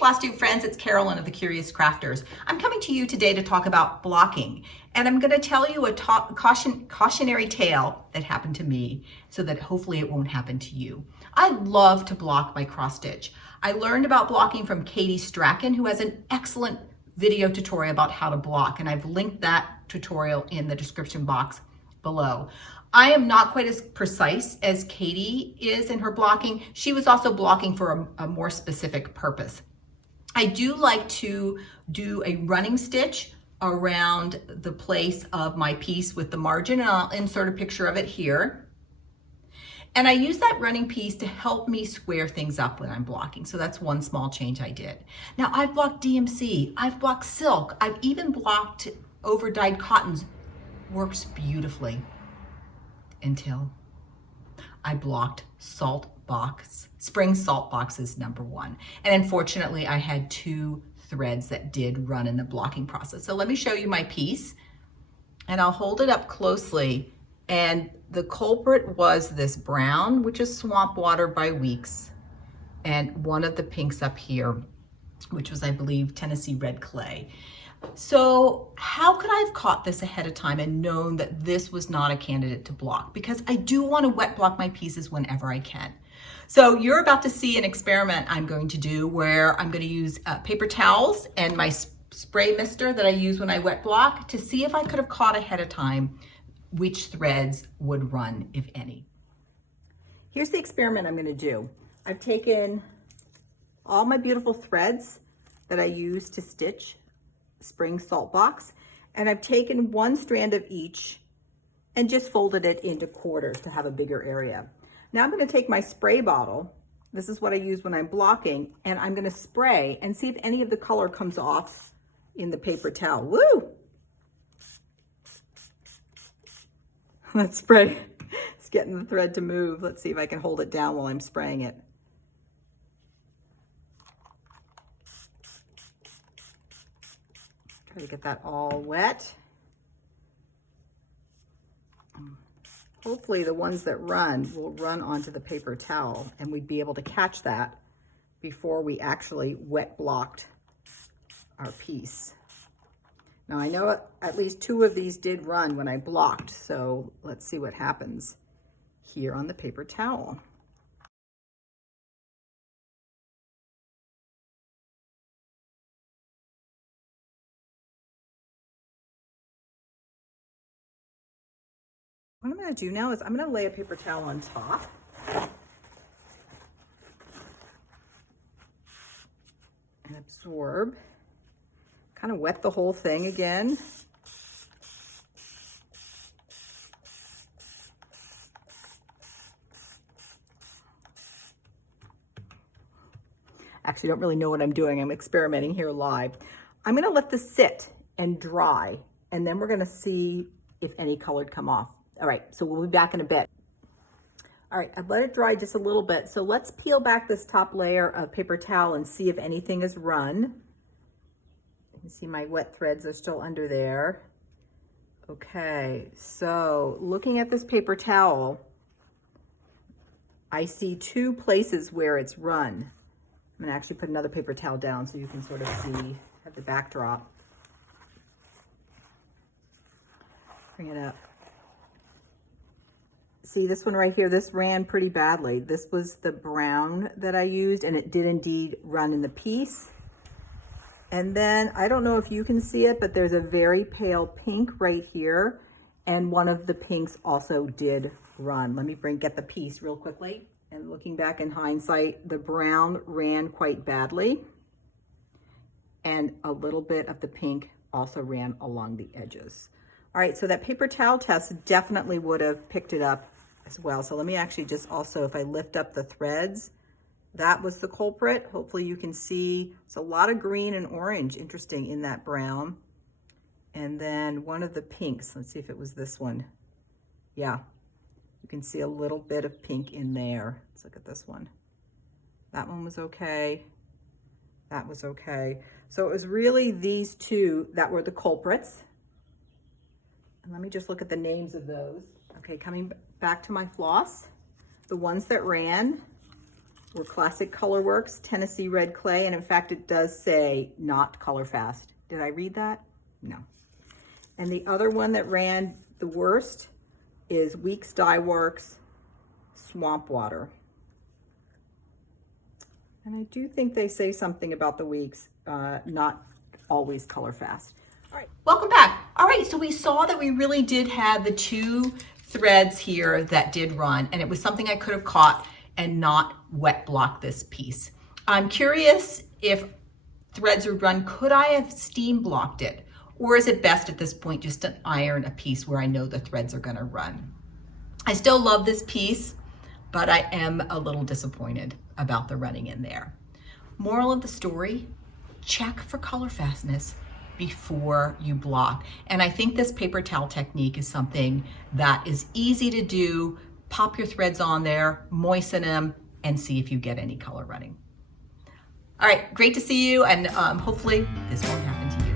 FlossTube friends, it's Carolyn of the Curious Crafters. I'm coming to you today to talk about blocking, and I'm going to tell you a cautionary tale that happened to me so that hopefully it won't happen to you. I love to block by cross stitch. I learned about blocking from Katie Strachan, who has an excellent video tutorial about how to block, and I've linked that tutorial in the description box below. I am not quite as precise as Katie is in her blocking. She was also blocking for a more specific purpose. I do like to do a running stitch around the place of my piece with the margin, and I'll insert a picture of it here. And I use that running piece to help me square things up when I'm blocking. So that's one small change I did. Now I've blocked DMC, I've blocked silk, I've even blocked over dyed cottons. Works beautifully. Until I blocked spring salt boxes #1. And unfortunately I had 2 threads that did run in the blocking process. So let me show you my piece, and I'll hold it up closely. And the culprit was this brown, which is Swamp Water by Weeks, and one of the pinks up here, which was, I believe, Tennessee Red Clay. So how could I have caught this ahead of time and known that this was not a candidate to block? Because I do want to wet block my pieces whenever I can. So you're about to see an experiment I'm going to do where I'm going to use paper towels and my spray mister that I use when I wet block to see if I could have caught ahead of time which threads would run, if any. Here's the experiment I'm going to do. I've taken all my beautiful threads that I use to stitch spring salt box, and I've taken 1 strand of each and just folded it into quarters to have a bigger area. Now I'm going to take my spray bottle. This is what I use when I'm blocking, and I'm going to spray and see if any of the color comes off in the paper towel. Woo! Let's spray. It's getting the thread to move. Let's see if I can hold it down while I'm spraying it. Try to get that all wet. Hopefully the ones that run will run onto the paper towel, and we'd be able to catch that before we actually wet blocked our piece. Now I know at least 2 of these did run when I blocked, so let's see what happens here on the paper towel. What I'm going to do now is I'm going to lay a paper towel on top. And absorb. Kind of wet the whole thing again. Actually, I don't really know what I'm doing. I'm experimenting here live. I'm going to let this sit and dry, and then we're going to see if any color would come off. All right, so we'll be back in a bit. All right, I've let it dry just a little bit. So let's peel back this top layer of paper towel and see if anything is run. You can see my wet threads are still under there. Okay, so looking at this paper towel, I see 2 places where it's run. I'm gonna actually put another paper towel down so you can sort of see, have the backdrop. Bring it up. See this one right here, this ran pretty badly. This was the brown that I used, and it did indeed run in the piece. And then, I don't know if you can see it, but there's a very pale pink right here, and one of the pinks also did run. Let me get the piece real quickly. And looking back in hindsight, the brown ran quite badly, and a little bit of the pink also ran along the edges. All right, so that paper towel test definitely would have picked it up as well. So let me actually just also, if I lift up the threads, that was the culprit. Hopefully you can see, it's a lot of green and orange, interesting, in that brown. And then one of the pinks, let's see if it was this one. Yeah, you can see a little bit of pink in there. Let's look at this one. That one was okay. That was okay. So it was really these 2 that were the culprits. And let me just look at the names of those. Okay, coming back to my floss, the ones that ran, or Classic Colorworks Tennessee Red Clay. And in fact, it does say not Colorfast. Did I read that? No. And the other one that ran the worst is Weeks Dye Works Swamp Water. And I do think they say something about the Weeks, not always Colorfast. All right, welcome back. All right, so we saw that we really did have the 2 threads here that did run, and it was something I could have caught and not wet block this piece. I'm curious if threads would run, could I have steam blocked it? Or is it best at this point just to iron a piece where I know the threads are gonna run? I still love this piece, but I am a little disappointed about the running in there. Moral of the story, check for colorfastness before you block. And I think this paper towel technique is something that is easy to do. Pop your threads on there, moisten them, and see if you get any color running. All right, great to see you, and hopefully this won't happen to you.